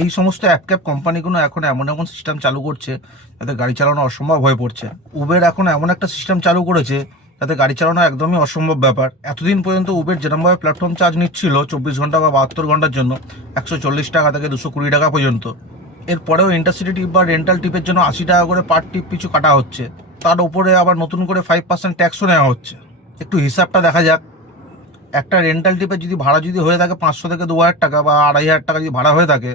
এই সমস্ত app cab কোম্পানিগুলো এখন এমন এমন সিস্টেম চালু করছে যাতে গাড়ি চালানো অসম্ভব হয়ে পড়ছে। উবের এখন এমন একটা সিস্টেম চালু করেছে যাতে গাড়ি চালানো একদমই অসম্ভব ব্যাপার। এতদিন পর্যন্ত উবের যেরকমভাবে প্ল্যাটফর্ম চার্জ নিচ্ছিল 24 ঘন্টা বা 72 ঘন্টার জন্য 140 টাকা থেকে 220 টাকা পর্যন্ত, এরপরেও ইন্টারসিটি টিপ বা রেন্টাল টিপের জন্য 80 টাকা করে পার টিপ পিছু কাটা হচ্ছে। তার উপরে আবার নতুন করে 5% ট্যাক্সও নেওয়া হচ্ছে। একটু হিসাবটা দেখা যাক। একটা রেন্টাল টিপের যদি ভাড়া যদি হয়ে থাকে 500 থেকে 2000 টাকা বা 2500 টাকা যদি ভাড়া হয়ে থাকে,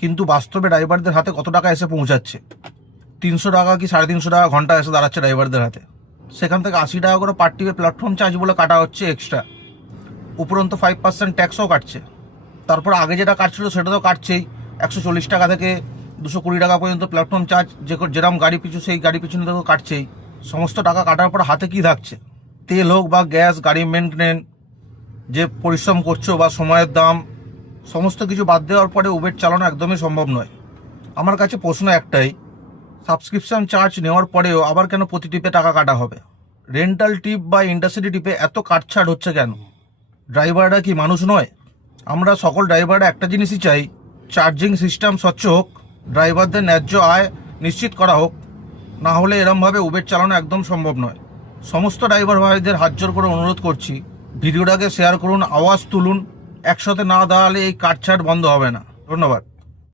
কিন্তু বাস্তবে ড্রাইভারদের হাতে কত টাকা এসে পৌঁছাচ্ছে? 300 টাকা কি 350 টাকা ঘন্টা এসে দাঁড়াচ্ছে ড্রাইভারদের হাতে। সেখান থেকে 80 টাকা করে পার টিপে প্ল্যাটফর্ম চার্জ বলে কাটা হচ্ছে এক্সট্রা, উপরন্ত 5% ট্যাক্সও কাটছে। তারপর আগে যেটা কাটছিল সেটা তো কাটছেই, 140 টাকা থেকে 220 টাকা পর্যন্ত প্ল্যাটফর্ম চার্জ যেরকম গাড়ি পিছু সেই গাড়ি পিছনে তো কাটছেই। সমস্ত টাকা কাটার পর হাতে কি থাকছে? তেল হোক বা গ্যাস, গাড়ি মেনটেনেন্স, যে পরিশ্রম করছো বা সময়ের দাম, সমস্ত কিছু বাদ দেওয়ার পরে উবের চালানো একদমই সম্ভব নয়। আমার কাছে প্রশ্ন একটাই, সাবস্ক্রিপশন চার্জ নেওয়ার পরেও আবার কেন প্রতি টিপে টাকা কাটা হবে? রেন্টাল টিপ বা ইন্টারসিটি টিপে এত কাটছাড় হচ্ছে কেন? ড্রাইভাররা কি মানুষ নয়? আমরা সকল ড্রাইভাররা একটা জিনিসই চাই, চার্জিং সিস্টেম স্বচ্ছ হোক, ড্রাইভারদের ন্যায্য আয় নিশ্চিত করা হোক। না হলে এরমভাবে উবের চালানো একদম সম্ভব নয়। সমস্ত ড্রাইভার ভাইদের হাত জোর করে অনুরোধ করছি, ভিডিওটাকে শেয়ার করুন, আওয়াজ তুলুন। একসাথে না দাঁড়ালে এই কাটছাড় বন্ধ হবে না। ধন্যবাদ।